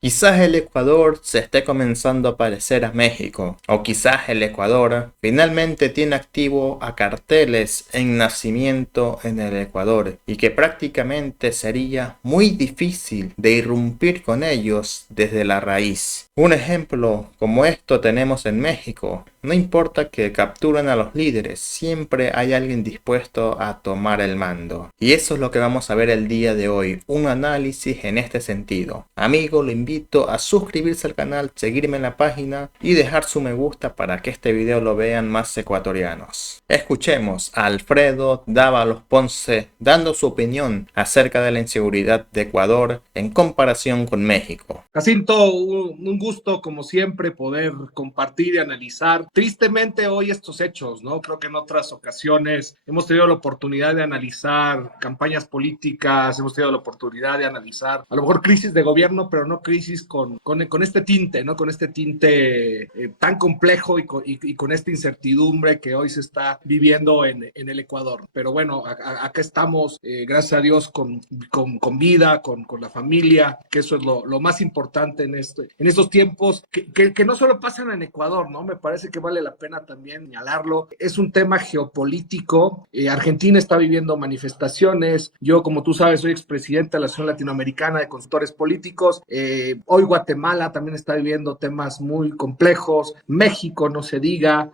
Quizás el Ecuador se esté comenzando a parecer a México, o quizás el Ecuador finalmente tiene activo a carteles en nacimiento en el Ecuador y que prácticamente sería muy difícil de irrumpir con ellos desde la raíz. Un ejemplo como esto tenemos en México. No importa que capturen a los líderes, siempre hay alguien dispuesto a tomar el mando. Y eso es lo que vamos a ver el día de hoy, un análisis en este sentido. Amigo, lo invito a suscribirse al canal, seguirme en la página y dejar su me gusta para que este video lo vean más ecuatorianos. Escuchemos a Alfredo Dávalos Ponce dando su opinión acerca de la inseguridad de Ecuador en comparación con México. Jacinto, un gusto como siempre poder compartir y analizar tristemente hoy estos hechos, ¿no? Creo que en otras ocasiones hemos tenido la oportunidad de analizar campañas políticas, hemos tenido la oportunidad de analizar a lo mejor crisis de gobierno, pero no crisis con este tinte, ¿no? Con este tinte tan complejo y con esta incertidumbre que hoy se está viviendo en el Ecuador. Pero bueno, acá estamos, gracias a Dios, con vida, con la familia, que eso es lo más importante en estos tiempos que no solo pasan en Ecuador, ¿no? Me parece que vale la pena también señalarlo. Es un tema geopolítico. Argentina está viviendo manifestaciones. Yo, como tú sabes, soy expresidente de la Asociación Latinoamericana de Consultores Políticos. Hoy Guatemala también está viviendo temas muy complejos. México, no se diga.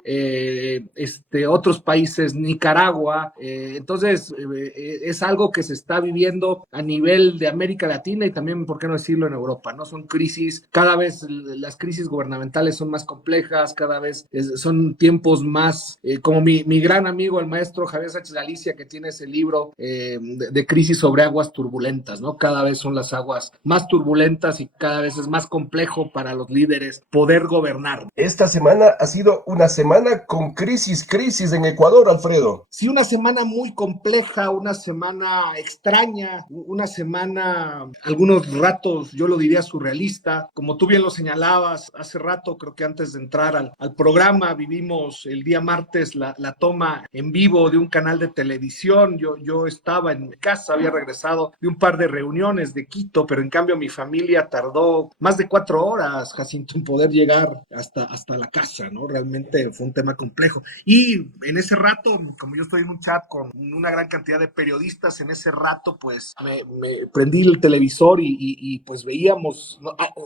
Otros países, Nicaragua. Entonces, es algo que se está viviendo a nivel de América Latina y también, ¿por qué no decirlo, en Europa, ¿no? Son crisis, cada vez las crisis gubernamentales son más complejas, cada vez son tiempos más, como mi gran amigo, el maestro Javier Sánchez Galicia, que tiene ese libro de crisis sobre aguas turbulentas, ¿no? Cada vez son las aguas más turbulentas y cada vez es más complejo para los líderes poder gobernar. Esta semana ha sido una semana con crisis en Ecuador, Alfredo. Sí, una semana muy compleja, una semana extraña, una semana, algunos ratos, yo lo diría surrealista. Como tú bien lo señalabas hace rato, creo que antes de entrar al programa, vivimos el día martes la toma en vivo de un canal de televisión. Yo estaba en mi casa, había regresado de un par de reuniones de Quito, pero en cambio mi familia tardó más de 4 horas, Jacinto, en poder llegar hasta la casa, ¿no? Realmente fue un tema complejo. Y en ese rato, como yo estoy en un chat con una gran cantidad de periodistas, en ese rato pues me prendí el televisor y pues veíamos,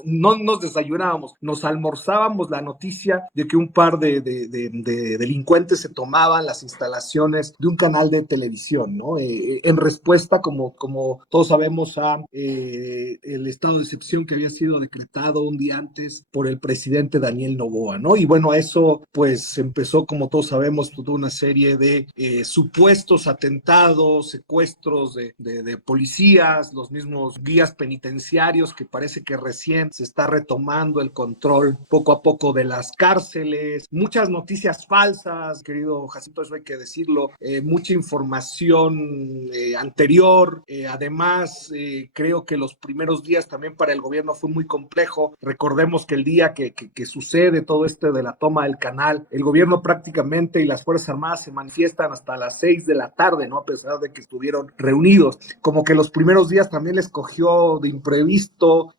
no nos desayunábamos, nos almorzábamos la noticia de que un par de delincuentes se tomaban las instalaciones de un canal de televisión, ¿no? En respuesta, como todos sabemos, a el estado de excepción que había sido decretado un día antes por el presidente Daniel Noboa, ¿no? Y bueno, eso pues empezó, como todos sabemos, toda una serie de supuestos atentados, secuestros de policías, los mismos guías penitenciarios, que parece que recién se está retomando el control poco a poco de las cárceles, muchas noticias falsas, querido Jacinto, eso hay que decirlo, mucha información anterior, además creo que los primeros días también para el gobierno fue muy complejo. Recordemos que el día que sucede todo esto de la toma del canal, el gobierno prácticamente y las Fuerzas Armadas se manifiestan hasta las 6 de la tarde, ¿no? A pesar de que estuvieron reunidos. Como que los primeros días también les cogió de imprevisto.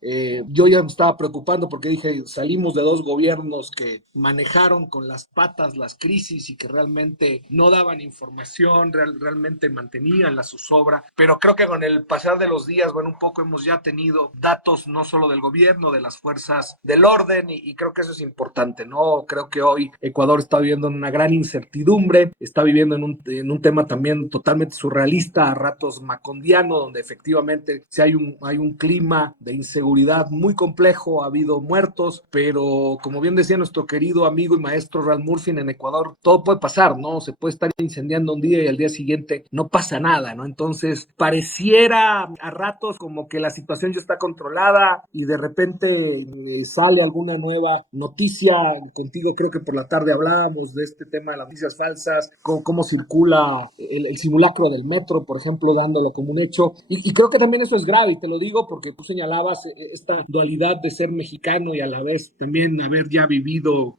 Yo ya me estaba preocupando porque dije, salimos de dos gobiernos que manejaron con las patas las crisis y que realmente no daban información, realmente mantenían la zozobra. Pero creo que con el pasar de los días, bueno, un poco hemos ya tenido datos no solo del gobierno, de las fuerzas del orden y creo que eso es importante, ¿no? Creo que hoy Ecuador está viviendo una gran incertidumbre, está viviendo en un tema también totalmente surrealista, a ratos macondiano, donde efectivamente sí hay un clima de inseguridad muy complejo, ha habido muertos, pero como bien decía nuestro querido amigo y maestro Ralph Murphy, en Ecuador todo puede pasar, ¿no? Se puede estar incendiando un día y al día siguiente no pasa nada, ¿no? Entonces pareciera a ratos como que la situación ya está controlada y de repente sale alguna nueva noticia. Contigo creo que por la tarde hablábamos de este tema de las noticias falsas, cómo circula el simulacro del metro, por ejemplo, dándolo como un hecho. Y creo que también eso es grave, y te lo digo porque tú señalabas esta dualidad de ser mexicano y a la vez también haber ya vivido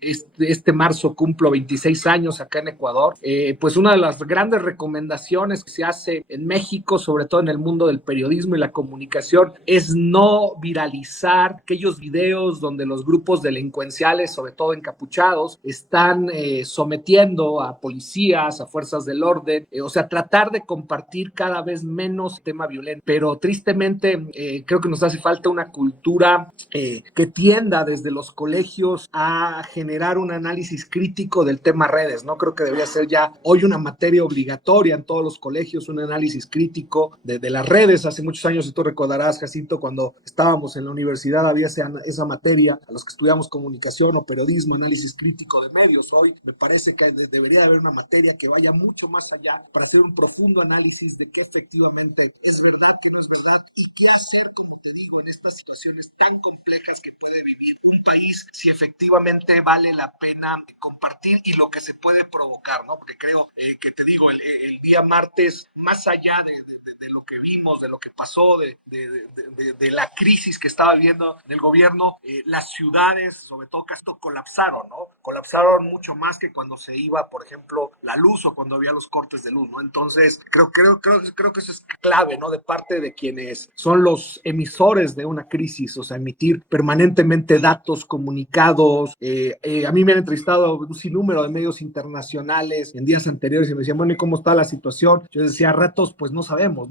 este marzo cumplo 26 años acá en Ecuador, pues una de las grandes recomendaciones que se hace en México, sobre todo en el mundo del periodismo y la comunicación, es no viralizar aquellos videos donde los grupos delincuenciales, sobre todo encapuchados, están sometiendo a policías, a fuerzas del orden, o sea, tratar de compartir cada vez menos tema violento. Pero tristemente creo que nos hace falta una cultura que tienda desde los colegios a generar un análisis crítico del tema redes, ¿no? Creo que debería ser ya hoy una materia obligatoria en todos los colegios, un análisis crítico de las redes. Hace muchos años, si tú recordarás, Jacinto, cuando estábamos en la universidad había esa materia, a los que estudiamos comunicación o periodismo, análisis crítico de medios. Hoy me parece que debería haber una materia que vaya mucho más allá para hacer un profundo análisis de qué efectivamente es verdad, qué no es verdad y qué hacer, como te digo, en estas situaciones tan complejas que puede vivir un país, si efectivamente vale la pena compartir y lo que se puede provocar, ¿no? Porque creo que te digo, el día martes, más allá de lo que vimos, de lo que pasó, de la crisis que estaba viviendo del gobierno, las ciudades, sobre todo Castro, colapsaron, ¿no? Colapsaron mucho más que cuando se iba, por ejemplo, la luz o cuando había los cortes de luz, ¿no? Entonces, creo que eso es clave, ¿no? De parte de quienes son los emisores de una crisis, o sea, emitir permanentemente datos, comunicados. A mí me han entrevistado un sinnúmero de medios internacionales en días anteriores y me decían, bueno, ¿y cómo está la situación? Yo decía, a ratos, pues no sabemos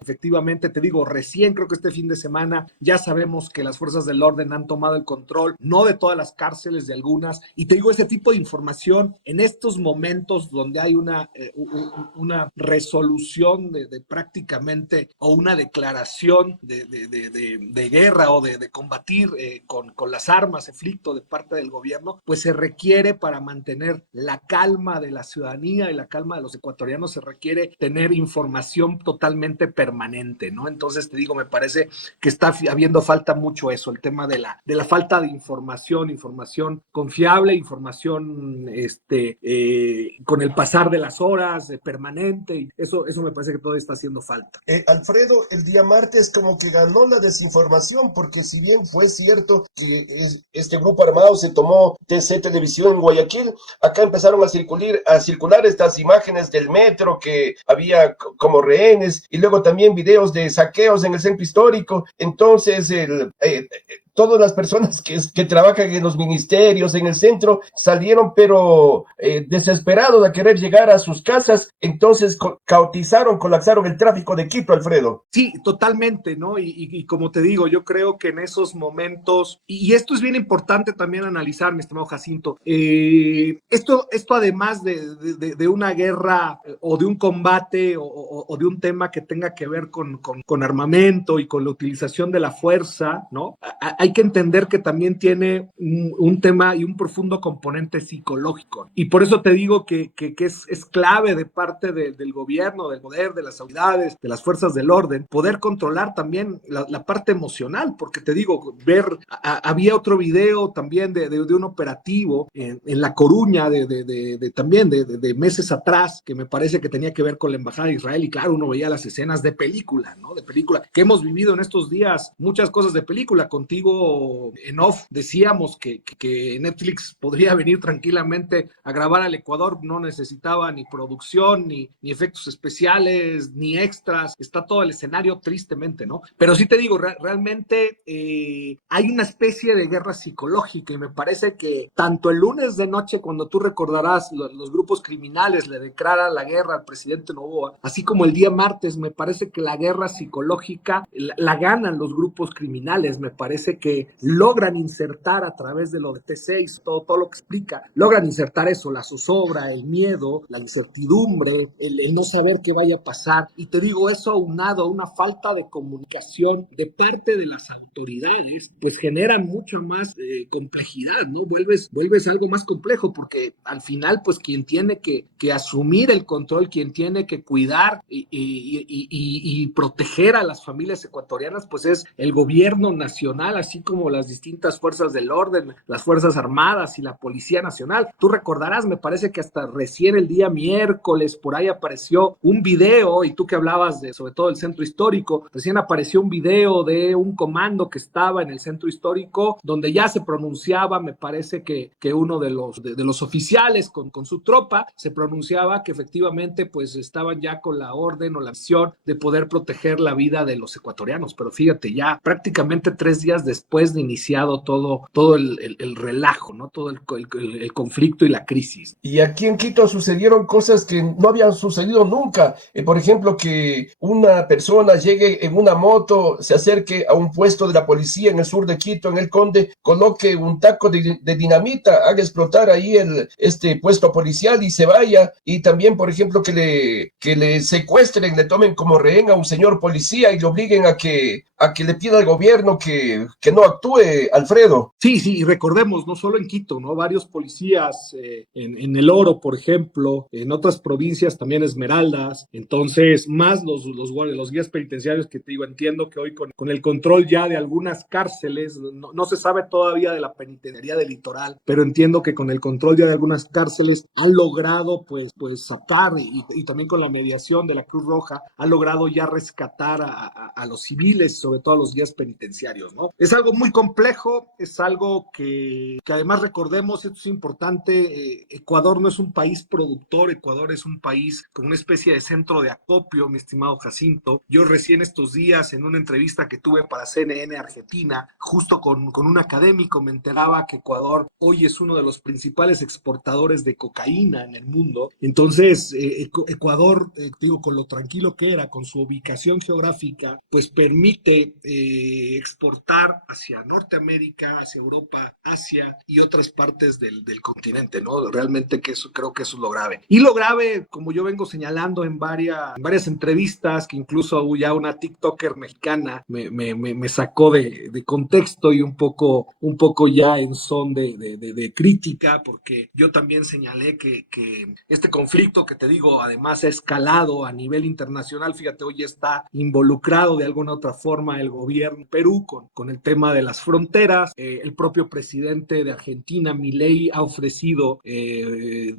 efectivamente, te digo, recién creo que este fin de semana ya sabemos que las fuerzas del orden han tomado el control, no de todas las cárceles, de algunas, y te digo, este tipo de información en estos momentos donde hay una resolución de prácticamente, o una declaración de guerra o de combatir con las armas, eflicto de parte del gobierno, pues se requiere, para mantener la calma de la ciudadanía y la calma de los ecuatorianos, se requiere tener información totalmente permanente, ¿no? Entonces te digo, me parece que está habiendo falta mucho eso, el tema de la falta de información confiable, información con el pasar de las horas, permanente, y eso me parece que todavía está haciendo falta. Alfredo, el día martes como que ganó la desinformación, porque si bien fue cierto que este grupo armado se tomó TC Televisión en Guayaquil, acá empezaron a circular estas imágenes del metro que había como rehenes, y luego también videos de saqueos en el centro histórico. Entonces todas las personas que trabajan en los ministerios, en el centro, salieron pero desesperados a querer llegar a sus casas. Entonces colapsaron el tráfico de Quito, Alfredo. Sí, totalmente, ¿no? Y como te digo, yo creo que en esos momentos, y esto es bien importante también analizar, mi estimado Jacinto, esto además de una guerra o de un combate o de un tema que tenga que ver con armamento y con la utilización de la fuerza, ¿no? Hay que entender que también tiene un tema y un profundo componente psicológico. Y por eso te digo que es clave de parte del gobierno, del poder, de las autoridades, de las fuerzas del orden, poder controlar también la parte emocional, porque te digo, había otro video también de un operativo en La Coruña también de meses atrás, que me parece que tenía que ver con la embajada de Israel, y claro, uno veía las escenas de película, ¿no? De película, que hemos vivido en estos días muchas cosas de película. Contigo en off decíamos que Netflix podría venir tranquilamente a grabar al Ecuador, no necesitaba ni producción, ni efectos especiales, ni extras, está todo el escenario tristemente, ¿no? Pero sí te digo, realmente hay una especie de guerra psicológica, y me parece que tanto el lunes de noche, cuando tú recordarás, los grupos criminales le declaran la guerra al presidente Noboa, así como el día martes, me parece que la guerra psicológica la ganan los grupos criminales. Me parece que logran insertar a través de lo de T6, todo lo que explica, logran insertar eso, la zozobra, el miedo, la incertidumbre, el no saber qué vaya a pasar. Y te digo, eso aunado a una falta de comunicación de parte de las autoridades, pues genera mucho más complejidad, ¿no? Vuelves algo más complejo, porque al final, pues quien tiene que asumir el control, quien tiene que cuidar y proteger a las familias ecuatorianas, pues es el gobierno nacional, así como las distintas fuerzas del orden, las Fuerzas Armadas y la Policía Nacional. Tú recordarás, me parece que hasta recién el día miércoles por ahí apareció un video, y tú que hablabas de sobre todo el centro histórico, recién apareció un video de un comando que estaba en el centro histórico donde ya se pronunciaba, me parece que uno de los oficiales con su tropa se pronunciaba que efectivamente pues estaban ya con la orden o la misión de poder proteger la vida de los ecuatorianos. Pero fíjate, ya prácticamente 3 días después de iniciado todo el relajo, ¿no? Todo el conflicto y la crisis. Y aquí en Quito sucedieron cosas que no habían sucedido nunca. Por ejemplo, que una persona llegue en una moto, se acerque a un puesto de la policía en el sur de Quito, en el Conde, coloque un taco de dinamita, haga explotar ahí este puesto policial y se vaya. Y también, por ejemplo, que le secuestren, le tomen como rehén a un señor policía y le obliguen a que le pida al gobierno que no actúe, Alfredo. Sí, y recordemos, no solo en Quito, ¿no? Varios policías en El Oro, por ejemplo, en otras provincias también Esmeraldas, entonces más los guías penitenciarios que te digo, entiendo que hoy con el control ya de algunas cárceles, no se sabe todavía de la penitenciaría del litoral, pero entiendo que con el control ya de algunas cárceles han logrado pues sacar y también con la mediación de la Cruz Roja, han logrado ya rescatar a los civiles, sobre todo a los guías penitenciarios, ¿no? Es algo muy complejo, es algo que además recordemos, esto es importante, Ecuador no es un país productor, Ecuador es un país con una especie de centro de acopio, mi estimado Jacinto. Yo recién estos días en una entrevista que tuve para CNN Argentina, justo con un académico, me enteraba que Ecuador hoy es uno de los principales exportadores de cocaína en el mundo. Entonces, Ecuador, digo, con lo tranquilo que era, con su ubicación geográfica, pues permite exportar hacia Norteamérica, hacia Europa, Asia y otras partes del continente, ¿no? Realmente creo que eso es lo grave. Y lo grave, como yo vengo señalando en varias entrevistas, que incluso ya una TikToker mexicana me sacó de contexto y un poco ya en son de crítica, porque yo también señalé que este conflicto que te digo, además ha escalado a nivel internacional. Fíjate, hoy está involucrado de alguna otra forma el gobierno de Perú con el tema de las fronteras. El propio presidente de Argentina, Milei, ha ofrecido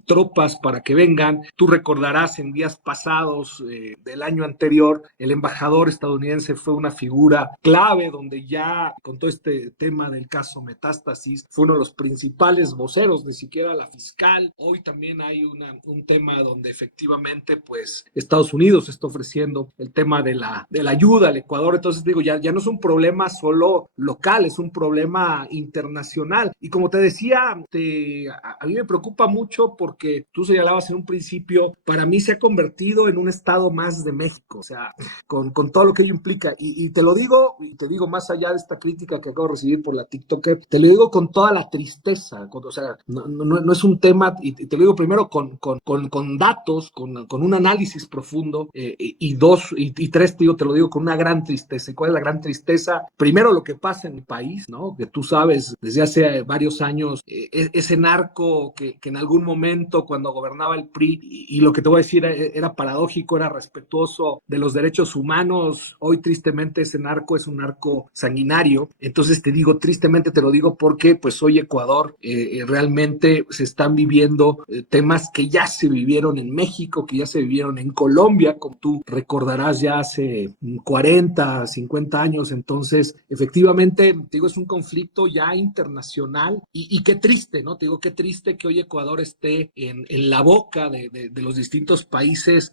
tropas para que vengan. Tú recordarás en días pasados del año anterior, el embajador estadounidense fue una figura clave donde ya con todo este tema del caso Metástasis fue uno de los principales voceros, ni siquiera la fiscal. Hoy también hay un tema donde efectivamente pues Estados Unidos está ofreciendo el tema de la ayuda al Ecuador. Entonces digo, ya no es un problema solo local, es un problema internacional. Y como te decía, a mí me preocupa mucho porque tú señalabas en un principio, para mí se ha convertido en un estado más de México, o sea, con todo lo que ello implica. Y te lo digo, y te digo más allá de esta crítica que acabo de recibir por la TikTok, te lo digo con toda la tristeza, o sea, no es un tema, y te lo digo primero con datos, con un análisis profundo, y tres, te lo digo con una gran tristeza. ¿Y cuál es la gran tristeza? Primero, lo que pasa en el país, ¿no? Que tú sabes, desde hace varios años, ese narco que en algún momento, cuando gobernaba el PRI, y lo que te voy a decir era paradójico, era respetuoso de los derechos humanos. Hoy, tristemente, ese narco es un narco sanguinario. Entonces, te digo, tristemente te lo digo porque, pues, hoy Ecuador realmente se están viviendo temas que ya se vivieron en México, que ya se vivieron en Colombia, como tú recordarás, ya hace 40, 50 años. Entonces, efectivamente, te digo, es un conflicto ya internacional y qué triste, ¿no? Te digo, qué triste que hoy Ecuador esté en la boca de los distintos países,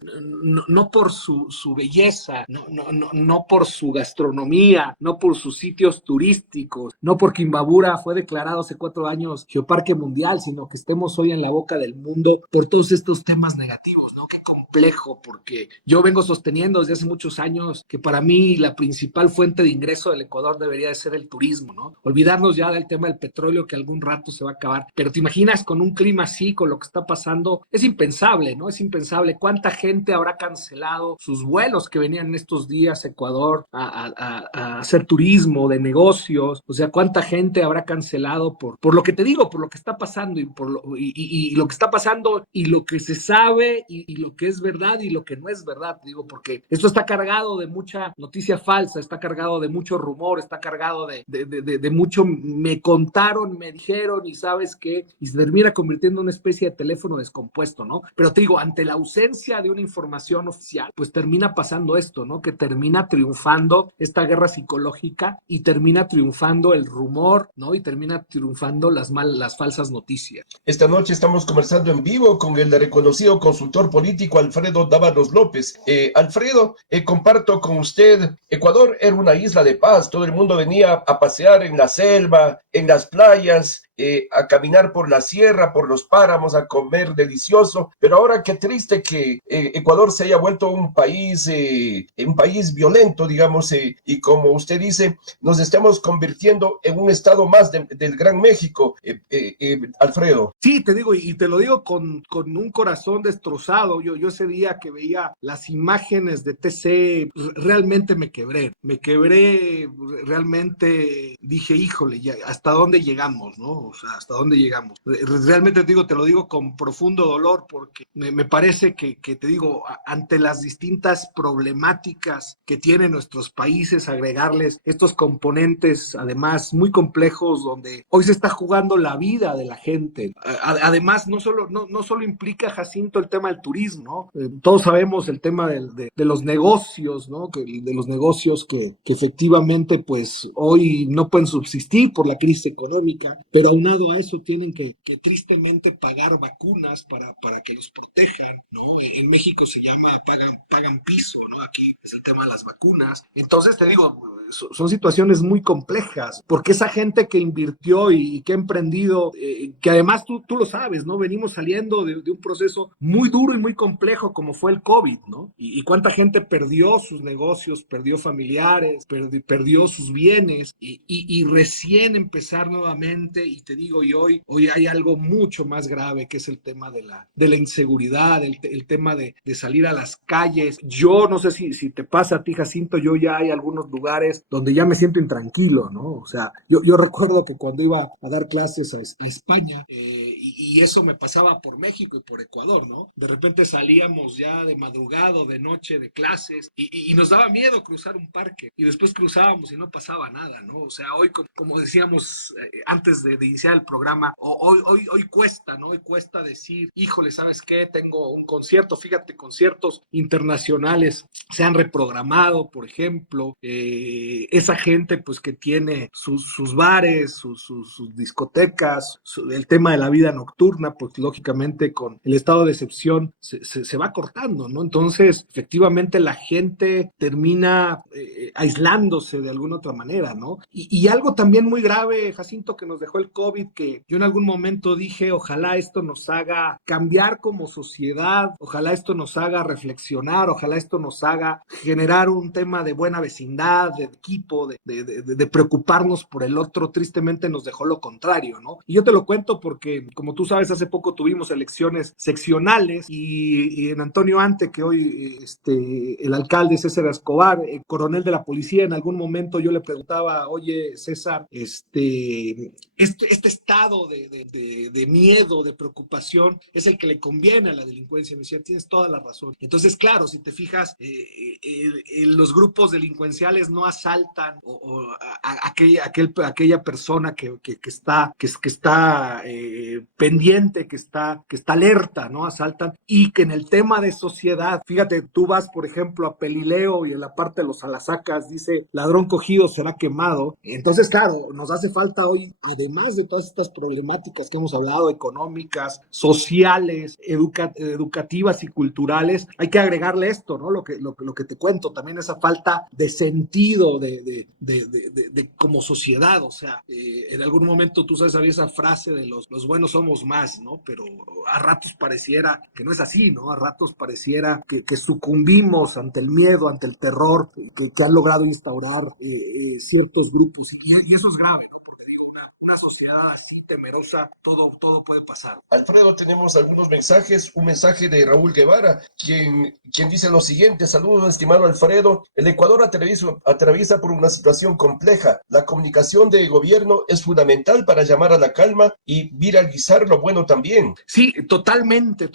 no por su belleza, no por su gastronomía, no por sus sitios turísticos, no porque Imbabura fue declarado hace 4 años Geoparque Mundial, sino que estemos hoy en la boca del mundo por todos estos temas negativos, ¿no? Qué complejo, porque yo vengo sosteniendo desde hace muchos años que para mí la principal fuente de ingreso del Ecuador debería de ser el turismo, ¿no? Olvidarnos ya del tema del petróleo que algún rato se va a acabar, pero te imaginas con un clima así, con lo que está pasando, es impensable, ¿no? Es impensable. ¿Cuánta gente habrá cancelado sus vuelos que venían en estos días a Ecuador a hacer turismo, de negocios? O sea, ¿cuánta gente habrá cancelado por lo que te digo, por lo que está pasando y lo que está pasando y lo que se sabe y lo que es verdad y lo que no es verdad? Te digo, porque esto está cargado de mucha noticia falsa, está cargado de mucho rumor, está cargado cargado de mucho, me contaron, me dijeron y sabes qué, y se termina convirtiendo en una especie de teléfono descompuesto, ¿no? Pero te digo, ante la ausencia de una información oficial, pues termina pasando esto, ¿no? Que termina triunfando esta guerra psicológica y termina triunfando el rumor, ¿no? Y termina triunfando las falsas noticias. Esta noche estamos conversando en vivo con el reconocido consultor político Alfredo Dávalos López. Alfredo, comparto con usted, Ecuador era una isla de paz, todo el mundo venía a pasear en la selva, en las playas, a caminar por la sierra, por los páramos, a comer delicioso, pero ahora qué triste que Ecuador se haya vuelto un país violento, digamos, y como usted dice, nos estamos convirtiendo en un estado más del Gran México, Alfredo. Sí, te digo, y te lo digo con un corazón destrozado. Yo ese día que veía las imágenes de TC, realmente me quebré, realmente dije, híjole, ya, ¿hasta dónde llegamos, no? O sea, ¿hasta dónde llegamos? Realmente te lo digo con profundo dolor, porque me parece que te digo, ante las distintas problemáticas que tienen nuestros países, agregarles estos componentes, además, muy complejos, donde hoy se está jugando la vida de la gente. Además, no solo implica, Jacinto, el tema del turismo, ¿no? Todos sabemos el tema de los negocios, ¿no? De los negocios que efectivamente, pues, hoy no pueden subsistir por la crisis económica, pero aunado a eso tienen que tristemente pagar vacunas para que los protejan, ¿no? En México se llama pagan piso, ¿no? Aquí es el tema de las vacunas. Entonces, te digo, son situaciones muy complejas, porque esa gente que invirtió y que ha emprendido, que además tú lo sabes, ¿no? Venimos saliendo de un proceso muy duro y muy complejo como fue el COVID, ¿no? Y cuánta gente perdió sus negocios, perdió familiares, perdió sus bienes, y recién empezar nuevamente, y te digo, y hoy hay algo mucho más grave, que es el tema de la inseguridad, el tema de salir a las calles. Yo no sé si te pasa a ti, Jacinto, yo ya hay algunos lugares donde ya me siento intranquilo, ¿no? O sea, yo recuerdo que cuando iba a dar clases a España, y eso me pasaba por México y por Ecuador, ¿no? De repente salíamos ya de madrugada o de noche de clases y nos daba miedo cruzar un parque, y después cruzábamos y no pasaba nada, ¿no? O sea, hoy, como decíamos antes de iniciar el programa, hoy cuesta, ¿no? Hoy cuesta decir, híjole, ¿sabes qué? Tengo un concierto, fíjate, conciertos internacionales se han reprogramado, por ejemplo, esa gente pues que tiene sus bares, sus discotecas, el tema de la vida nocturna, pues lógicamente con el estado de excepción se va cortando, ¿no? Entonces, efectivamente la gente termina aislándose de alguna otra manera, ¿no? Y algo también muy grave, Jacinto, que nos dejó el COVID, que yo en algún momento dije, ojalá esto nos haga cambiar como sociedad, ojalá esto nos haga reflexionar, ojalá esto nos haga generar un tema de buena vecindad, de equipo, de preocuparnos por el otro. Tristemente nos dejó lo contrario, ¿no? Y yo te lo cuento porque, como tú sabes, hace poco tuvimos elecciones seccionales, y en Antonio Ante, que hoy el alcalde César Escobar, coronel de la policía, en algún momento yo le preguntaba, oye, César, este estado de miedo, de preocupación, es el que le conviene a la delincuencia. Me decía, tienes toda la razón. Entonces, claro, si te fijas, los grupos delincuenciales no asaltan a aquella persona que está pendiente, que está alerta, ¿no? Asaltan. Y que en el tema de sociedad, fíjate, tú vas, por ejemplo, a Pelileo, y en la parte de los Alasacas dice, ladrón cogido será quemado. Entonces, claro, nos hace falta hoy, además de todas estas problemáticas que hemos hablado, económicas, sociales, educativas y culturales, hay que agregarle esto, ¿no? Lo que te cuento, también esa falta de sentido de como sociedad. O sea, en algún momento, tú sabes, había esa frase de los buenos somos más, ¿no? Pero a ratos pareciera que no es así, ¿no? A ratos pareciera que sucumbimos ante el miedo, ante el terror que han logrado instaurar ciertos grupos, y eso es grave. una sociedad así temerosa, todo puede pasar. Alfredo, tenemos algunos mensajes. Un mensaje de Raúl Guevara, quien dice lo siguiente: saludos, estimado Alfredo. El Ecuador atraviesa por una situación compleja. La comunicación de gobierno es fundamental para llamar a la calma y viralizar lo bueno también. Sí, totalmente.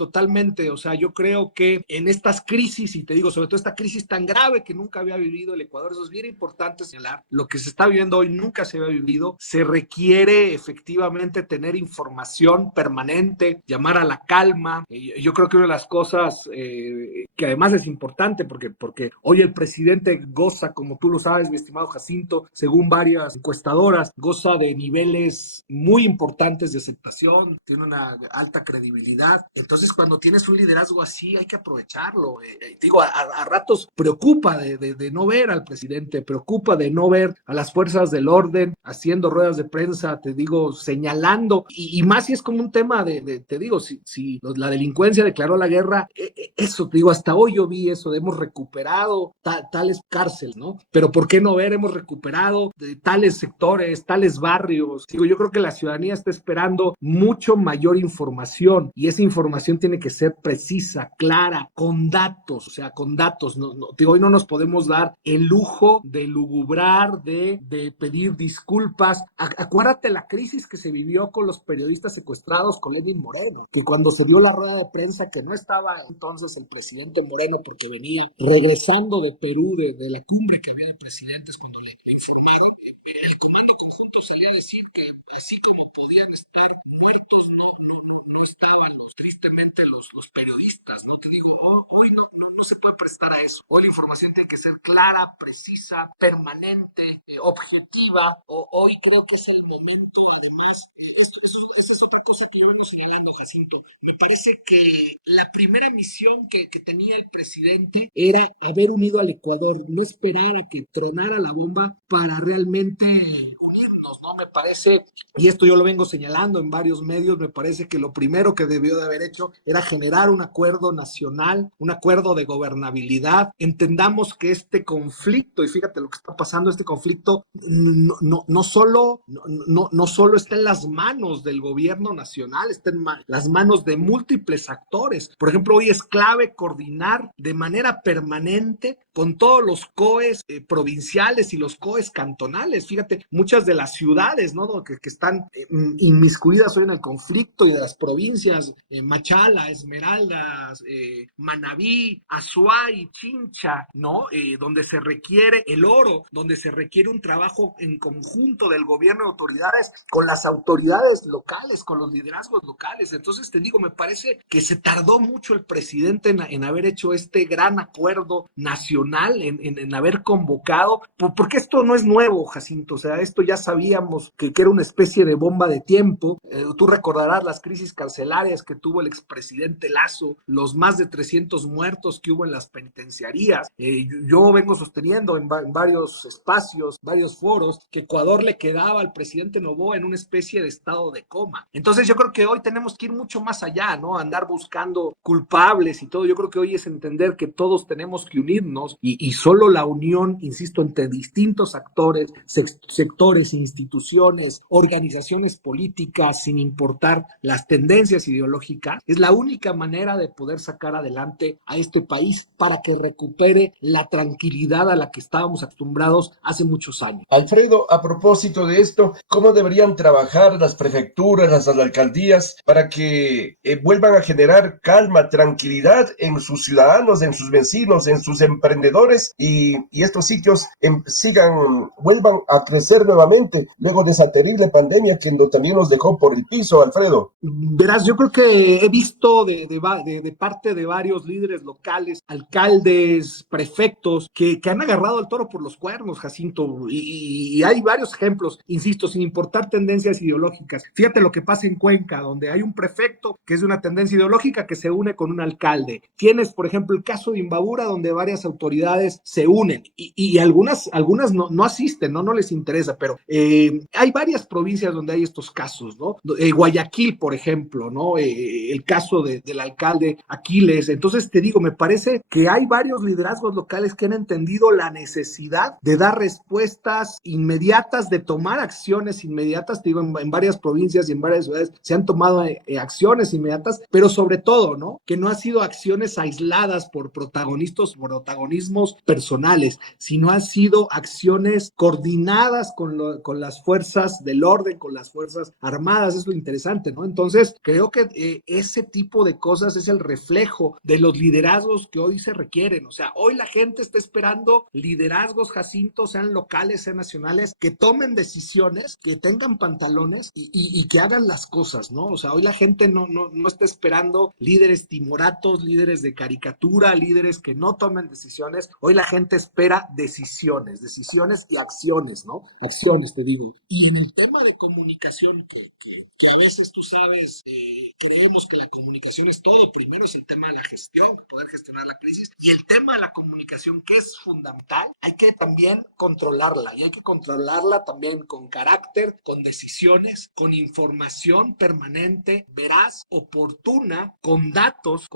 O sea, yo creo que en estas crisis, y te digo, sobre todo esta crisis tan grave que nunca había vivido el Ecuador, eso es bien importante señalar, lo que se está viviendo hoy nunca se había vivido, se requiere efectivamente tener información permanente, llamar a la calma. Yo creo que una de las cosas que además es importante, porque hoy el presidente goza, como tú lo sabes, mi estimado Jacinto, según varias encuestadoras, goza de niveles muy importantes de aceptación, tiene una alta credibilidad. Entonces, cuando tienes un liderazgo así, hay que aprovecharlo. Digo, a ratos preocupa de no ver al presidente, preocupa de no ver a las fuerzas del orden haciendo ruedas de prensa, te digo, señalando, y más si es como un tema te digo, si la delincuencia declaró la guerra, eso, te digo, hasta hoy yo vi eso, hemos recuperado tales cárceles, ¿no? Pero ¿por qué no ver? Hemos recuperado de tales sectores, tales barrios. Digo, yo creo que la ciudadanía está esperando mucho mayor información, y esa información tiene que ser precisa, clara, con datos, o sea, con datos. Digo, hoy no nos podemos dar el lujo de lugubrar, de pedir disculpas. Acuérdate la crisis que se vivió con los periodistas secuestrados con Lenin Moreno, que cuando se dio la rueda de prensa, que no estaba entonces el presidente Moreno porque venía regresando de Perú, de la cumbre que había de presidentes, cuando le informaron, el comando conjunto salía a decir que así como podían estar muertos, no estaban tristemente los periodistas, ¿no? Te digo, hoy no se puede prestar a eso. Hoy la información tiene que ser clara, precisa, permanente, objetiva. Hoy creo que es el momento, además, esa es otra cosa que yo vengo señalando, Jacinto. Me parece que la primera misión que tenía el presidente era haber unido al Ecuador, no esperar a que tronara la bomba para realmente unirnos, ¿no? Me parece, y esto yo lo vengo señalando en varios medios, me parece que lo primero que debió de haber hecho era generar un acuerdo nacional, un acuerdo de gobernabilidad. Entendamos que este conflicto, y fíjate lo que está pasando, este conflicto no solo está en las manos del gobierno nacional, está en las manos de múltiples actores. Por ejemplo, hoy es clave coordinar de manera permanente con todos los COEs provinciales y los COEs cantonales. Fíjate, muchas de las ciudades, ¿no?, que están inmiscuidas hoy en el conflicto, y de las provincias, Machala, Esmeraldas, Manabí, Azuay, Chincha, ¿no? Donde se requiere el oro, donde se requiere un trabajo en conjunto del gobierno de autoridades con las autoridades locales, con los liderazgos locales. Entonces, te digo, me parece que se tardó mucho el presidente en haber hecho este gran acuerdo nacional, en haber convocado, porque esto no es nuevo, Jacinto. O sea, esto ya sabíamos que era una especie de bomba de tiempo. Tú recordarás las crisis carcelarias que tuvo el expresidente Lazo, los más de 300 muertos que hubo en las penitenciarías. Yo vengo sosteniendo en varios espacios, varios foros, que Ecuador le quedaba al presidente Noboa en una especie de estado de coma. Entonces yo creo que hoy tenemos que ir mucho más allá, ¿no? Andar buscando culpables y todo. Yo creo que hoy es entender que todos tenemos que unirnos, y solo la unión, insisto, entre distintos actores, sectores, instituciones, organizaciones políticas, sin importar las tendencias ideológicas, es la única manera de poder sacar adelante a este país para que recupere la tranquilidad a la que estábamos acostumbrados hace muchos años. Alfredo, a propósito de esto, ¿cómo deberían trabajar las prefecturas, las alcaldías, para que vuelvan a generar calma, tranquilidad en sus ciudadanos, en sus vecinos, en sus emprendedores, y estos sitios vuelvan a crecer nuevamente luego de esa terrible pandemia que también nos dejó por el piso, Alfredo? Verás, yo creo que he visto de parte de varios líderes locales, alcaldes, prefectos, que han agarrado al toro por los cuernos, Jacinto, y hay varios ejemplos, insisto, sin importar tendencias ideológicas. Fíjate lo que pasa en Cuenca, donde hay un prefecto que es de una tendencia ideológica que se une con un alcalde. Tienes, por ejemplo, el caso de Imbabura, donde varias autoridades se unen, y algunas no asisten, no les interesa, pero hay varias provincias provincias donde hay estos casos, ¿no? Guayaquil, por ejemplo, ¿no? El caso del alcalde Aquiles. Entonces, te digo, me parece que hay varios liderazgos locales que han entendido la necesidad de dar respuestas inmediatas, de tomar acciones inmediatas. Te digo, en varias provincias y en varias ciudades se han tomado acciones inmediatas, pero sobre todo, ¿no? Que no han sido acciones aisladas por protagonismos personales, sino han sido acciones coordinadas con las fuerzas del orden, con las fuerzas armadas. Es lo interesante, ¿no? Entonces, creo que ese tipo de cosas es el reflejo de los liderazgos que hoy se requieren. O sea, hoy la gente está esperando liderazgos, Jacinto, sean locales, sean nacionales, que tomen decisiones, que tengan pantalones y que hagan las cosas, ¿no? O sea, hoy la gente no está esperando líderes timoratos, líderes de caricatura, líderes que no tomen decisiones. Hoy la gente espera decisiones y acciones, ¿no? Acciones, te digo. Y en el tema de comunicación, que a veces tú sabes, creemos que la comunicación es todo. Primero es el tema de la gestión, poder gestionar la crisis, y el tema de la comunicación, que es fundamental, hay que también controlarla, y hay que controlarla también con carácter, con decisiones, con información permanente, veraz, oportuna, con datos,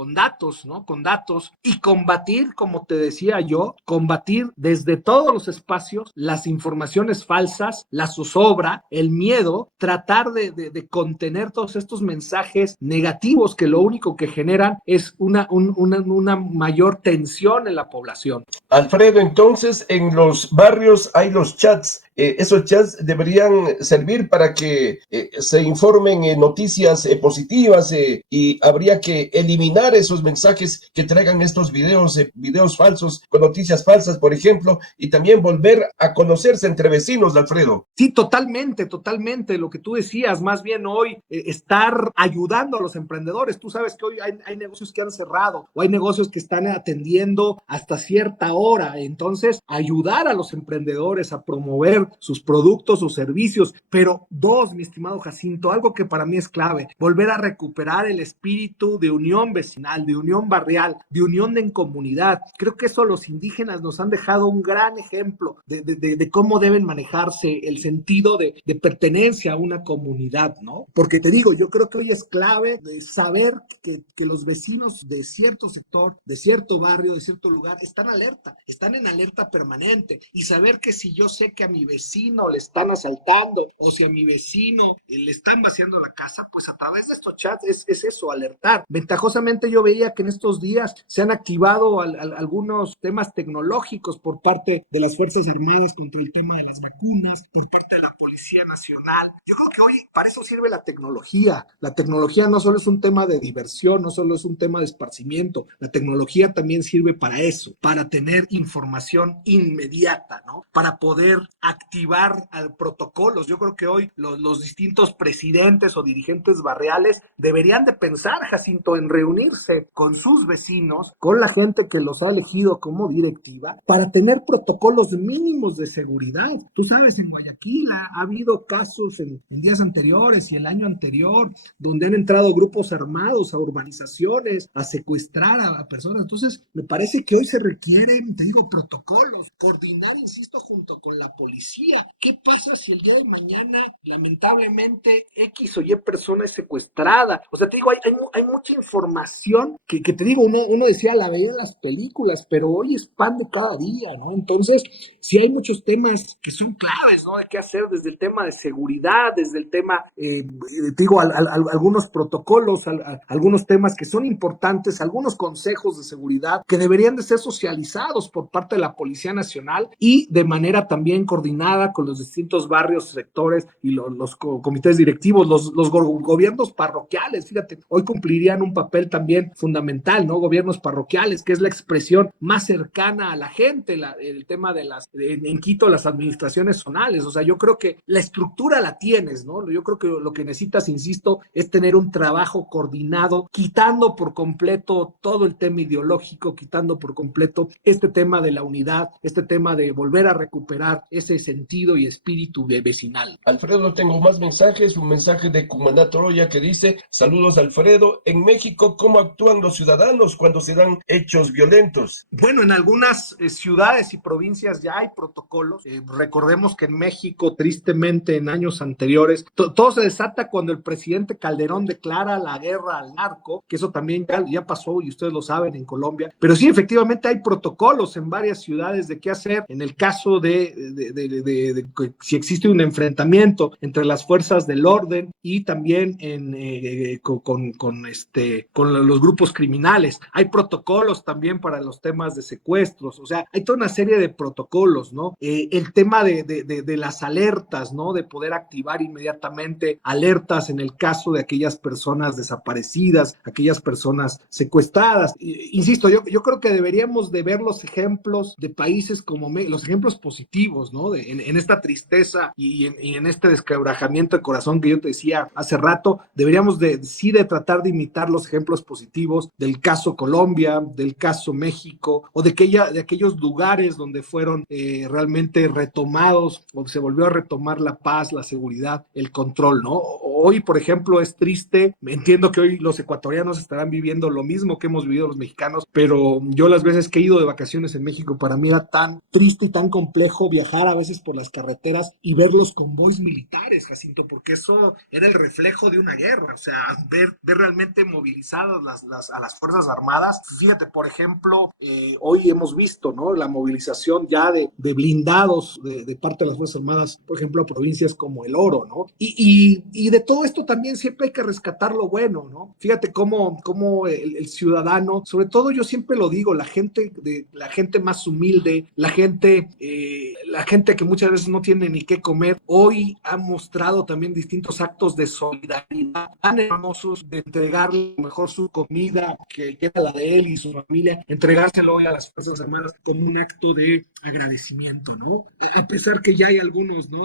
¿no? Con datos, y combatir, como te decía yo, combatir desde todos los espacios las informaciones falsas, la zozobra, el miedo, tratar de contener todos estos mensajes negativos que lo único que generan es una mayor tensión en la población. Alfredo, entonces en los barrios hay los chats. Esos chats deberían servir para que se informen noticias positivas y habría que eliminar esos mensajes que traigan estos videos falsos con noticias falsas, por ejemplo, y también volver a conocerse entre vecinos, Alfredo. Sí, totalmente, lo que tú decías, más bien hoy estar ayudando a los emprendedores. Tú sabes que hoy hay negocios que han cerrado o hay negocios que están atendiendo hasta cierta hora. Entonces, ayudar a los emprendedores a promover sus productos, sus servicios. Pero dos, mi estimado Jacinto, algo que para mí es clave, volver a recuperar el espíritu de unión vecinal, de unión barrial, de unión en comunidad. Creo que eso los indígenas nos han dejado un gran ejemplo de cómo deben manejarse el sentido de pertenencia a una comunidad, ¿no? Porque te digo, yo creo que hoy es clave de saber que los vecinos de cierto sector, de cierto barrio, de cierto lugar, están en alerta permanente, y saber que si yo sé que a mi vecino le están asaltando o si a mi vecino le están vaciando la casa, pues a través de estos chats es eso, alertar. Ventajosamente yo veía que en estos días se han activado algunos temas tecnológicos por parte de las Fuerzas Armadas contra el tema de las vacunas, por parte de la Policía Nacional. Yo creo que hoy para eso sirve la tecnología. La tecnología no solo es un tema de diversión, no solo es un tema de esparcimiento, la tecnología también sirve para eso, para tener información inmediata, ¿no? Para poder activar protocolos. Yo creo que hoy los distintos presidentes o dirigentes barriales deberían de pensar, Jacinto, en reunirse con sus vecinos, con la gente que los ha elegido como directiva, para tener protocolos mínimos de seguridad. Tú sabes, en Guayaquil ha habido casos en días anteriores y el año anterior donde han entrado grupos armados a urbanizaciones a secuestrar a personas. Entonces, me parece que hoy se requieren, te digo, protocolos, coordinar, insisto, junto con la policía. ¿Qué pasa si el día de mañana, lamentablemente, X o Y persona es secuestrada? O sea, te digo, hay mucha información que te digo, uno decía, la veía en las películas, pero hoy es pan de cada día, ¿no? Entonces, sí hay muchos temas que son claves, ¿no? De qué hacer desde el tema de seguridad, desde el tema, te digo, algunos protocolos, algunos temas que son importantes, algunos consejos de seguridad que deberían de ser socializados por parte de la Policía Nacional y de manera también coordinada con los distintos barrios, sectores y los comités directivos, los gobiernos parroquiales. Fíjate, hoy cumplirían un papel también fundamental, ¿no? Gobiernos parroquiales, que es la expresión más cercana a la gente, el tema de en Quito, las administraciones zonales. O sea, yo creo que la estructura la tienes, ¿no? Yo creo que lo que necesitas, insisto, es tener un trabajo coordinado, quitando por completo todo el tema ideológico, quitando por completo este tema de la unidad, este tema de volver a recuperar ese sentido y espíritu vecinal. Alfredo, tengo más mensajes, un mensaje de Cumaná Troya que dice: saludos Alfredo, en México, ¿cómo actúan los ciudadanos cuando se dan hechos violentos? Bueno, en algunas ciudades y provincias ya hay protocolos. Recordemos que en México, tristemente, en años anteriores, todo se desata cuando el presidente Calderón declara la guerra al narco, que eso también ya pasó y ustedes lo saben en Colombia. Pero sí, efectivamente hay protocolos en varias ciudades de qué hacer en el caso de si existe un enfrentamiento entre las fuerzas del orden y también con los grupos criminales. Hay protocolos también para los temas de secuestros, o sea, hay toda una serie de protocolos, ¿no? El tema de las alertas, ¿no? De poder activar inmediatamente alertas en el caso de aquellas personas desaparecidas, aquellas personas secuestradas. Insisto, yo creo que deberíamos de ver los ejemplos de países como los ejemplos positivos, ¿no? En esta tristeza y en este desquebrajamiento de corazón que yo te decía hace rato, deberíamos de tratar de imitar los ejemplos positivos del caso Colombia, del caso México, o de aquellos lugares donde fueron realmente retomados, o se volvió a retomar la paz, la seguridad, el control, ¿no? Hoy, por ejemplo, es triste, entiendo que hoy los ecuatorianos estarán viviendo lo mismo que hemos vivido los mexicanos, pero yo las veces que he ido de vacaciones en México, para mí era tan triste y tan complejo viajar a veces por las carreteras y ver los convoys militares, Jacinto, porque eso era el reflejo de una guerra, o sea, ver realmente movilizadas a las Fuerzas Armadas. Fíjate, por ejemplo, hoy hemos visto, ¿no? La movilización ya de blindados de parte de las Fuerzas Armadas, por ejemplo, a provincias como El Oro, ¿no? Y de todo esto también siempre hay que rescatar lo bueno, ¿no? Fíjate cómo el ciudadano, sobre todo yo siempre lo digo, la gente más humilde, la gente que muchas veces no tiene ni qué comer, hoy ha mostrado también distintos actos de solidaridad tan hermosos, de entregarle mejor su comida, que era la de él y su familia, entregárselo hoy a las Fuerzas Armadas como un acto de agradecimiento, ¿no? A pesar que ya hay algunos, ¿no?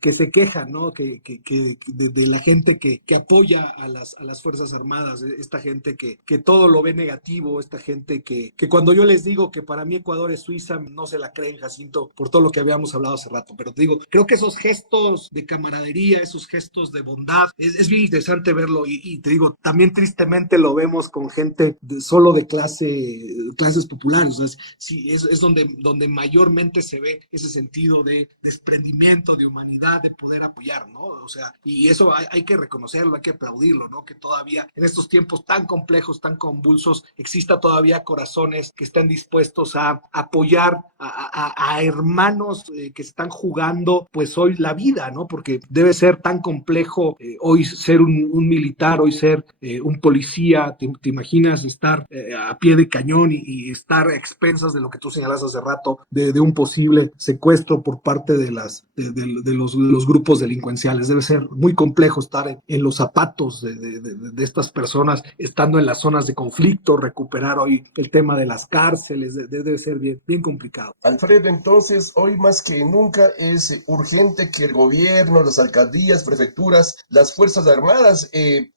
Que se quejan, ¿no? De la gente que apoya a las Fuerzas Armadas, esta gente que todo lo ve negativo, esta gente que cuando yo les digo que para mí Ecuador es Suiza, no se la creen, Jacinto, por todo lo que habíamos hablado hace rato. Pero te digo, creo que esos gestos de camaradería, esos gestos de bondad, es bien interesante verlo y te digo, también tristemente lo vemos con gente solo de clases populares. O sea, es donde mayormente se ve ese sentido de desprendimiento, de humanidad, de poder apoyar, ¿no? O sea, y eso hay que reconocerlo, hay que aplaudirlo, ¿no? Que todavía en estos tiempos tan complejos, tan convulsos, exista todavía corazones que están dispuestos a apoyar a hermanos que están jugando, pues hoy la vida, ¿no? Porque debe ser tan complejo hoy ser un militar, hoy ser un policía, te imaginas estar a pie de cañón y estar a expensas de lo que tú señalas hace rato, de un posible secuestro por parte de los grupos delincuenciales. Debe ser muy complejo estar en los zapatos de estas personas, estando en las zonas de conflicto, recuperar hoy el tema de las cárceles, debe ser bien complicado. Alfredo, entonces, hoy más que nunca es urgente que el gobierno, las alcaldías, prefecturas, las Fuerzas Armadas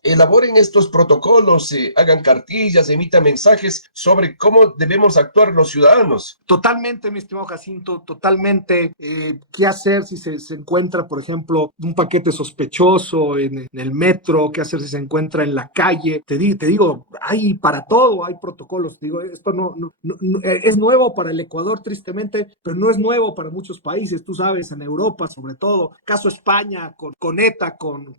elaboren estos protocolos, hagan cartillas, emitan mensajes sobre cómo debemos actuar los ciudadanos. Totalmente, mi estimado Jacinto, totalmente. ¿Qué hacer si se encuentra, por ejemplo, un paquete sospechoso en el metro? ¿Qué hacer si se encuentra en la calle? Te digo, hay para todo, hay protocolos. Te digo, esto no es nuevo para el Ecuador, tristemente, pero no es nuevo para muchos países. Tú sabes, en Europa, sobre todo, caso España, con ETA, con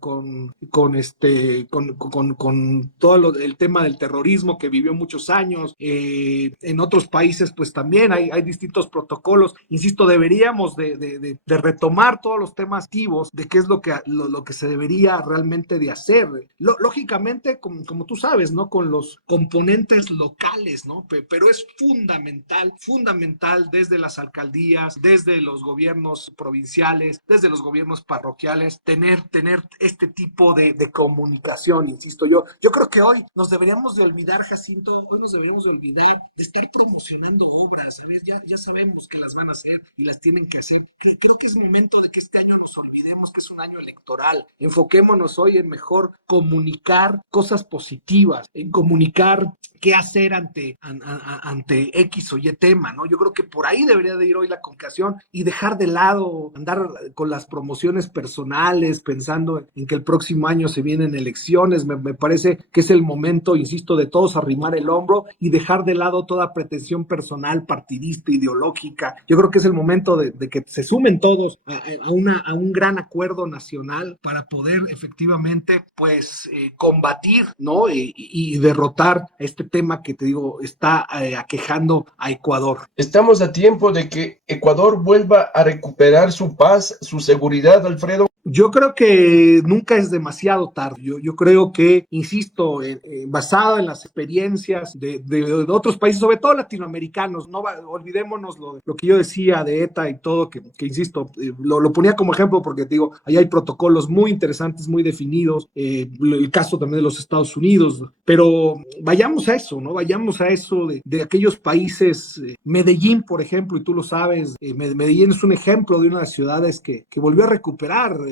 todo el tema del terrorismo que vivió muchos años. En otros países, pues también hay distintos protocolos. Insisto, deberíamos de retomar todos los temas activos de qué es lo que se debería realmente de hacer. Lógicamente, como tú sabes, ¿no? Con los componentes locales, ¿no? Pero es fundamental desde las alcaldías, desde los gobiernos provinciales, desde los gobiernos parroquiales, tener este tipo de comunicación, insisto. Yo creo que hoy nos deberíamos de olvidar, Jacinto, hoy nos deberíamos de olvidar de estar promocionando obras, ¿sabes? Ya sabemos que las van a hacer y las tienen que hacer. Creo que es momento de que este año nos olvidemos que es un año electoral electoral. Enfoquémonos hoy en mejor comunicar cosas positivas, en comunicar qué hacer ante X o Y tema, ¿no? Yo creo que por ahí debería de ir hoy la comunicación y dejar de lado andar con las promociones personales, pensando en que el próximo año se vienen elecciones. Me parece que es el momento, insisto, de todos arrimar el hombro y dejar de lado toda pretensión personal, partidista, ideológica. Yo creo que es el momento de que se sumen todos a un gran acuerdo nacional para poder efectivamente, pues, combatir, ¿no? Y derrotar este tema que te digo está aquejando a Ecuador. Estamos a tiempo de que Ecuador vuelva a recuperar su paz, su seguridad, Alfredo. Yo creo que nunca es demasiado tarde. Yo creo que, insisto, basado en las experiencias de otros países, sobre todo latinoamericanos, no olvidémonos lo que yo decía de ETA y todo, que insisto, lo ponía como ejemplo porque digo, ahí hay protocolos muy interesantes, muy definidos, el caso también de los Estados Unidos, pero vayamos a eso, ¿no? Vayamos a eso de aquellos países, Medellín, por ejemplo, y tú lo sabes, Medellín es un ejemplo de una de las ciudades que volvió a recuperar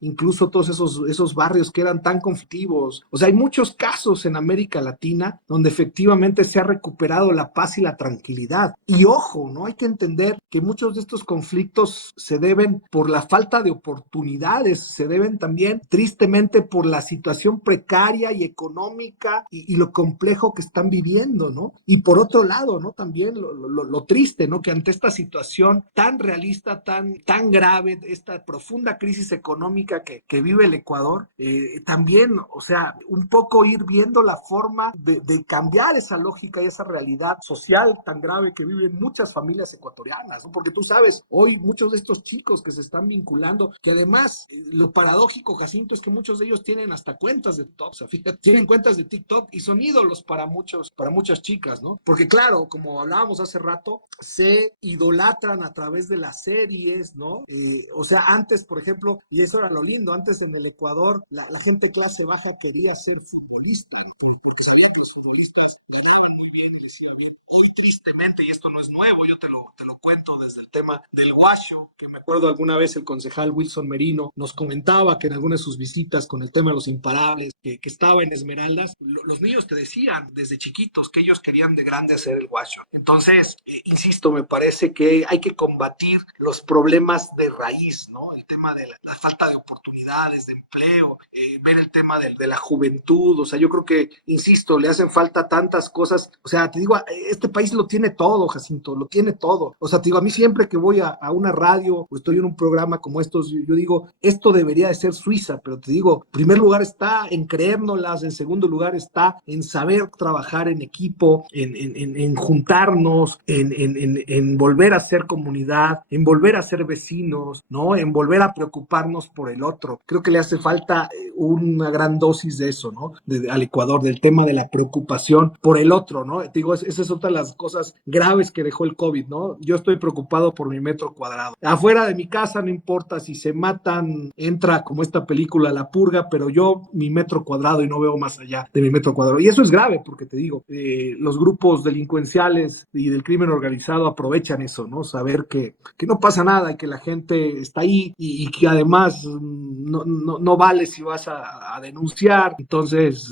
incluso todos esos barrios que eran tan conflictivos. O sea, hay muchos casos en América Latina donde efectivamente se ha recuperado la paz y la tranquilidad. Y ojo, ¿no? Hay que entender que muchos de estos conflictos se deben por la falta de oportunidades, se deben también tristemente por la situación precaria y económica y lo complejo que están viviendo, ¿no? Y por otro lado, ¿no? También lo triste, ¿no? Que ante esta situación tan realista, tan grave, esta profunda crisis económica que vive el Ecuador, también, o sea, un poco ir viendo la forma de cambiar esa lógica y esa realidad social tan grave que viven muchas familias ecuatorianas, ¿no? Porque tú sabes, hoy muchos de estos chicos que se están vinculando, que además, lo paradójico, Jacinto, es que muchos de ellos tienen hasta cuentas de TikTok, o sea, fíjate, tienen cuentas de TikTok y son ídolos para muchas chicas, ¿no? Porque claro, como hablábamos hace rato, se idolatran a través de las series, ¿no? O sea, antes, por ejemplo, y eso era lo lindo, antes en el Ecuador, la gente clase baja quería ser futbolista, ¿no? Porque sabía que los futbolistas ganaban muy bien y les iba bien. Hoy, tristemente, y esto no es nuevo, yo te lo cuento desde el tema del guacho, que me acuerdo alguna vez el concejal Wilson Merino nos comentaba que en alguna de sus visitas con el tema de los imparables, que estaba en Esmeraldas, los niños te decían desde chiquitos que ellos querían de grande hacer el guacho. Entonces, insisto, me parece que hay que combatir los problemas de raíz, ¿no? El tema de la falta de oportunidades, de empleo, ver el tema de la juventud. O sea, yo creo que, insisto, le hacen falta tantas cosas. O sea, te digo, este país lo tiene todo, Jacinto, lo tiene todo. O sea, te digo, a mí siempre que voy a una radio o estoy en un programa como estos, yo digo, esto debería de ser Suiza, pero te digo, en primer lugar está en creérnoslas, en segundo lugar está en saber trabajar en equipo, en juntarnos, en volver a ser comunidad, en volver a ser vecinos, ¿no? En volver a preocuparnos por el otro. Creo que le hace falta una gran dosis de eso, ¿no? Al Ecuador, del tema de la preocupación por el otro, ¿no? Te digo, esa es otra de las cosas graves que dejó el COVID, ¿no? Yo estoy preocupado por mi metro cuadrado. Afuera de mi casa no importa si se matan, entra como esta película La Purga, pero yo mi metro cuadrado y no veo más allá de mi metro cuadrado. Y eso es grave porque te digo, los grupos delincuenciales y del crimen organizado aprovechan eso, ¿no? Saber que no pasa nada y que la gente está ahí y que además no vale si vas a denunciar. Entonces,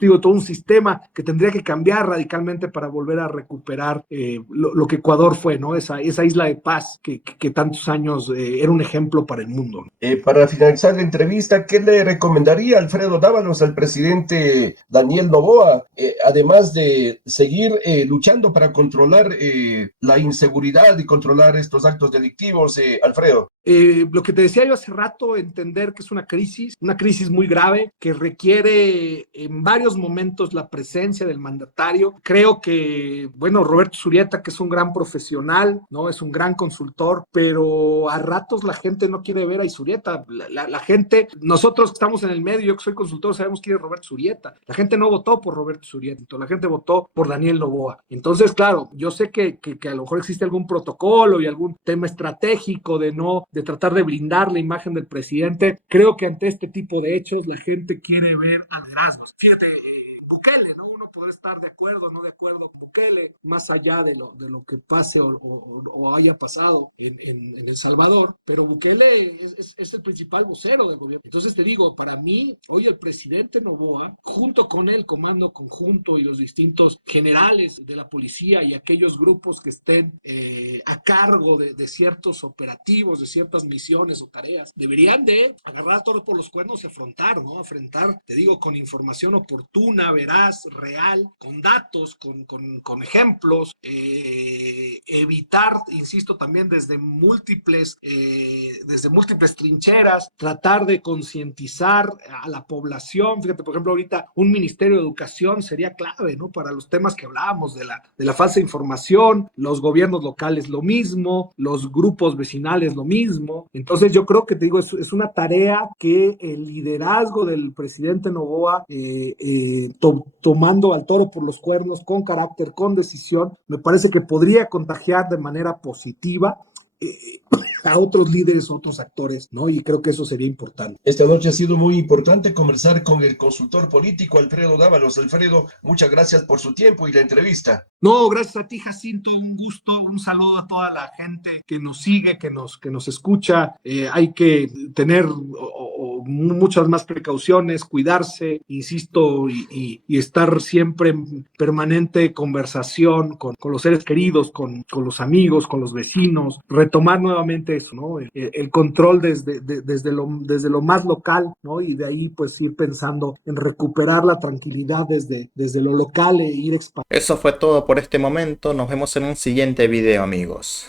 digo, todo un sistema que tendría que cambiar radicalmente para volver a recuperar lo que Ecuador fue, ¿no? Esa isla de paz que tantos años era un ejemplo para el mundo. Para finalizar la entrevista, ¿qué le recomendaría Alfredo Dávalos al presidente Daniel Noboa, además de seguir luchando para controlar la inseguridad y controlar estos actos delictivos, Alfredo? Lo que te decía yo hace rato, entender que es una crisis muy grave, que requiere en varios momentos la presencia del mandatario. Creo que, bueno, Roberto Zurieta, que es un gran profesional, ¿no? Es un gran consultor, pero a ratos la gente no quiere ver a Zurieta. La gente, nosotros que estamos en el medio, yo que soy consultor, sabemos quién es Roberto Zurieta. La gente no votó por Roberto Zurieta, la gente votó por Daniel Noboa. Entonces, claro, yo sé que a lo mejor existe algún protocolo y algún tema estratégico de tratar de blindar la imagen del presidente. Creo que ante este tipo de hechos la gente quiere ver a liderazgos. Fíjate, Bukele, ¿no? Uno poder estar de acuerdo o no de acuerdo con Bukele, más allá de lo que pase o haya pasado en El Salvador, pero Bukele es el principal vocero del gobierno. Entonces te digo, para mí, hoy el presidente Noboa, junto con el comando conjunto y los distintos generales de la policía y aquellos grupos que estén a cargo de ciertos operativos, de ciertas misiones o tareas, deberían de agarrar a todos por los cuernos y afrontar, ¿no? Afrontar, te digo, con información oportuna, veraz, real, con datos, con ejemplos, evitar, insisto, también desde múltiples trincheras, tratar de concientizar a la población. Fíjate, por ejemplo, ahorita un Ministerio de Educación sería clave, ¿no? Para los temas que hablábamos de la falsa información, los gobiernos locales lo mismo, los grupos vecinales lo mismo. Entonces yo creo que, te digo, es una tarea que el liderazgo del presidente Noboa, tomando al toro por los cuernos, con carácter, con decisión, me parece que podría contagiar de manera positiva a otros líderes, otros actores, ¿no? Y creo que eso sería importante. Esta noche ha sido muy importante conversar con el consultor político Alfredo Dávalos. Alfredo, muchas gracias por su tiempo y la entrevista. No, gracias a ti, Jacinto, un gusto, un saludo a toda la gente que nos sigue, que nos escucha. Hay que tener muchas más precauciones, cuidarse, insisto, y estar siempre en permanente conversación con los seres queridos, con los amigos, con los vecinos, retomar nuevamente eso, ¿no? El control desde lo más local, ¿no? Y de ahí pues ir pensando en recuperar la tranquilidad desde lo local e ir expandiendo. Eso fue todo por este momento, nos vemos en un siguiente video, amigos.